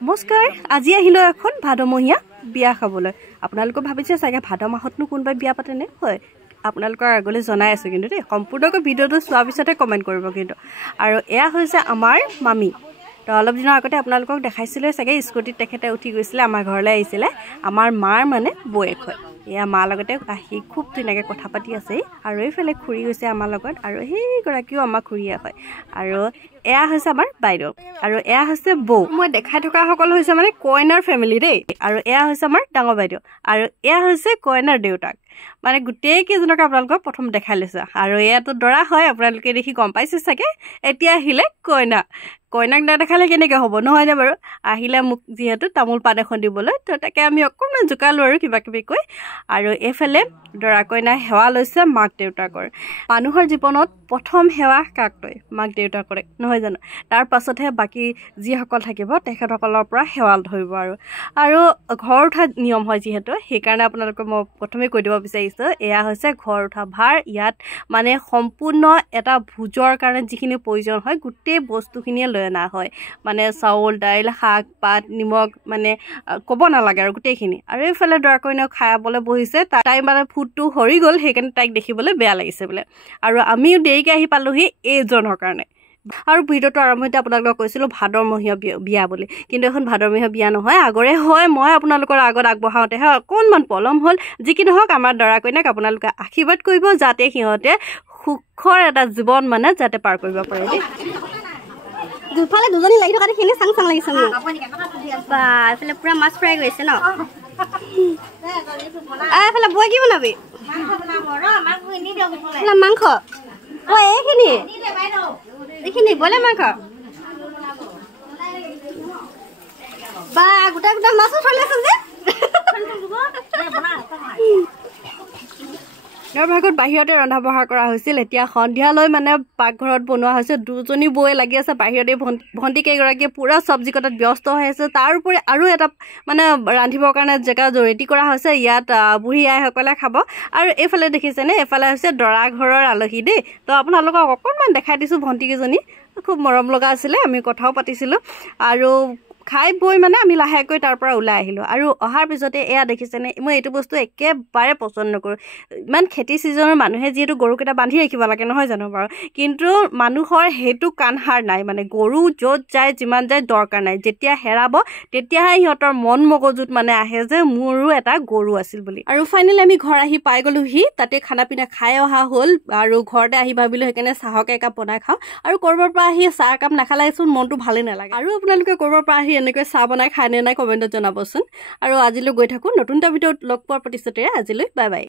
নমস্কাৰ আজি আহিলো এখন ভাদমহীয়া বিয়া খাবলৈ আপোনালোকে ভাবিছে চাগে ভাদ মাহতনো কোনবাই বিয়া পাতেনে হয় আপোনালোকৰ আগলৈ জনাই আছো কিন্তু দেই সম্পূৰ্ণকৈ ভিডিওটো চোৱাৰ পিছতে কমেন্ট কৰিব কিন্তু আৰু এয়া হৈছে আমাৰ মামি তো অলপ দিনৰ আগতে আপোনালোকক দেখাইছিলে চাগে স্কুটিত তেখেতে উঠি গৈছিলে আমাৰ ঘৰলৈ আহিছিলে আমাৰ মাৰ মানে বয়েক হয় এয়া মা লগতে আহি খুব ধুনীয়াকৈ কথা পাতি আছে আৰু এইফালে খুৰী হৈছে আমাৰ লগত আৰু সেইগৰাকীও আমাৰ খুৰীয়া হয় আৰু এয়া হৈছে আমাৰ বাইদেউ আৰু এয়া হৈছে বৌ মই দেখাই থকা সকল হৈছে মানে কইনাৰ ফেমিলি দেই আৰু এয়া হৈছে আমাৰ ডাঙৰ বাইদেউ আৰু এয়া হৈছে কইনাৰ দেউতাক মানে গোটেই কেইজনক আপোনালোকক প্ৰথম দেখাই লৈছো আৰু এয়াতো দৰা হয় আপোনালোকে দেখি গম পাইছে চাগে এতিয়া আহিলে কইনাক নেদেখালে কেনেকৈ হ'ব নহয়নে বাৰু আহিলে মোক যিহেতু তামোল পাণ এখন দিবলৈ তো তাকে আমি অকণমান জোকালোঁ আৰু কিবা কিবি কৈ আৰু এইফালে দৰা কইনাই সেৱা লৈছে মাক দেউতাকৰ মানুহৰ জীৱনত প্ৰথম সেৱা কাক লয় মাক দেউতাকৰে নহয় জানো তাৰ পাছতহে বাকী যিসকল থাকিব তেখেতসকলৰ পৰা সেৱা ধৰিব আৰু ঘৰ উঠা নিয়ম হয় যিহেতু সেইকাৰণে আপোনালোকক মই প্ৰথমে কৈ দিব বিচাৰিছোঁ এয়া হৈছে ঘৰ উঠা ভাৰ ইয়াত মানে সম্পূৰ্ণ এটা ভোজৰ কাৰণে যিখিনি প্ৰয়োজন হয় গোটেই বস্তুখিনিয়ে লৈ অনা হয় মানে চাউল দাইল শাক পাত নিমখ মানে ক'ব নালাগে আৰু গোটেইখিনি আৰু এইফালে দৰা কইনাক খাবলৈ বহিছে তাই মানে ফুটটো সৰি গ'ল সেইকাৰণে তাইক দেখিবলৈ বেয়া লাগিছে বোলে আৰু আমিও দেৰিকৈ আহি পালোহি এইজনৰ কাৰণে আৰু ভিডিঅ'টো আৰম্ভতে আপোনালোকক কৈছিলোঁ ভাদমহীয়া বিয়া বুলি কিন্তু এখন ভাদমহীয়া বিয়া নহয় আগৰে হয় মই আপোনালোকৰ আগত আগবঢ়াওঁতেহে অকণমান পলম হ'ল যি কি নহওক আমাৰ দৰা কইনাক আপোনালোকে আশীৰ্বাদ কৰিব যাতে সিহঁতে সুখৰ এটা জীৱন মানে যাতে পাৰ কৰিব পাৰে দেই দুফালে দুজনী লাগি থকা দেখিলে চাং চাং লাগিছে মোৰ বা এইফালে পুৰা মাছ ফ্ৰাই কৰিছে ন এইফালে বই কি বনাবি মাংস এইখিনি বলে মাংস বা গোটা গোটা মাছো চলি আছে যে ভাগত বাহিৰতে ৰন্ধা বঢ়া কৰা হৈছিল এতিয়া সন্ধিয়ালৈ মানে পাকঘৰত বনোৱা হৈছে দুজনী বৌয়ে লাগি আছে বাহিৰতে ভণ্টি কেইগৰাকীয়ে পুৰা চব্জি কটাত ব্যস্ত হৈ আছে তাৰ উপৰি আৰু এটা মানে ৰান্ধিবৰ কাৰণে জেগা ৰেডি কৰা হৈছে ইয়াত বুঢ়ী আইসকলে খাব আৰু এইফালে দেখিছেনে এইফালে হৈছে দৰা ঘৰৰ আলহী দেই তো আপোনালোকক অকণমান দেখাই দিছোঁ ভণ্টিকেইজনী খুব মৰম লগা আছিলে আমি কথাও পাতিছিলোঁ আৰু খাই বৈ মানে আমি লাহেকৈ তাৰ পৰা ওলাই আহিলোঁ আৰু অহাৰ পিছতে এয়া দেখিছেনে মই এইটো বস্তু একেবাৰে পচন্দ নকৰোঁ ইমান খেতি ছিজনৰ মানুহে যিহেতু গৰুকেইটা বান্ধি ৰাখিব লাগে নহয় জানো বাৰু কিন্তু মানুহৰ সেইটো কাণসাৰ নাই মানে গৰু য'ত যায় যিমান যায় দৰকাৰ নাই যেতিয়া হেৰাব তেতিয়াহে সিহঁতৰ মন মগজুত মানে আহে যে মোৰো এটা গৰু আছিল বুলি আৰু ফাইনেলি আমি ঘৰ আহি পাই গ'লোহি তাতে খানা পিনা খাই অহা হ'ল আৰু ঘৰতে আহি ভাবিলোঁ সেইকাৰণে চাহকে একাপ বনাই খাওঁ আৰু ক'ৰবাৰ পৰা আহি চাহ একাপ নাখালেচোন মনটো ভালেই নালাগে আৰু আপোনালোকে ক'ৰবাৰ পৰা আহি এনেকৈ চাহ বনাই খাই নে নাই কমেণ্টত জনাবচোন আৰু আজিলৈ গৈ থাকোঁ নতুন এটা ভিডিঅ'ত লগ পোৱাৰ প্ৰতিশ্ৰুতিৰে আজিলৈ বাই বাই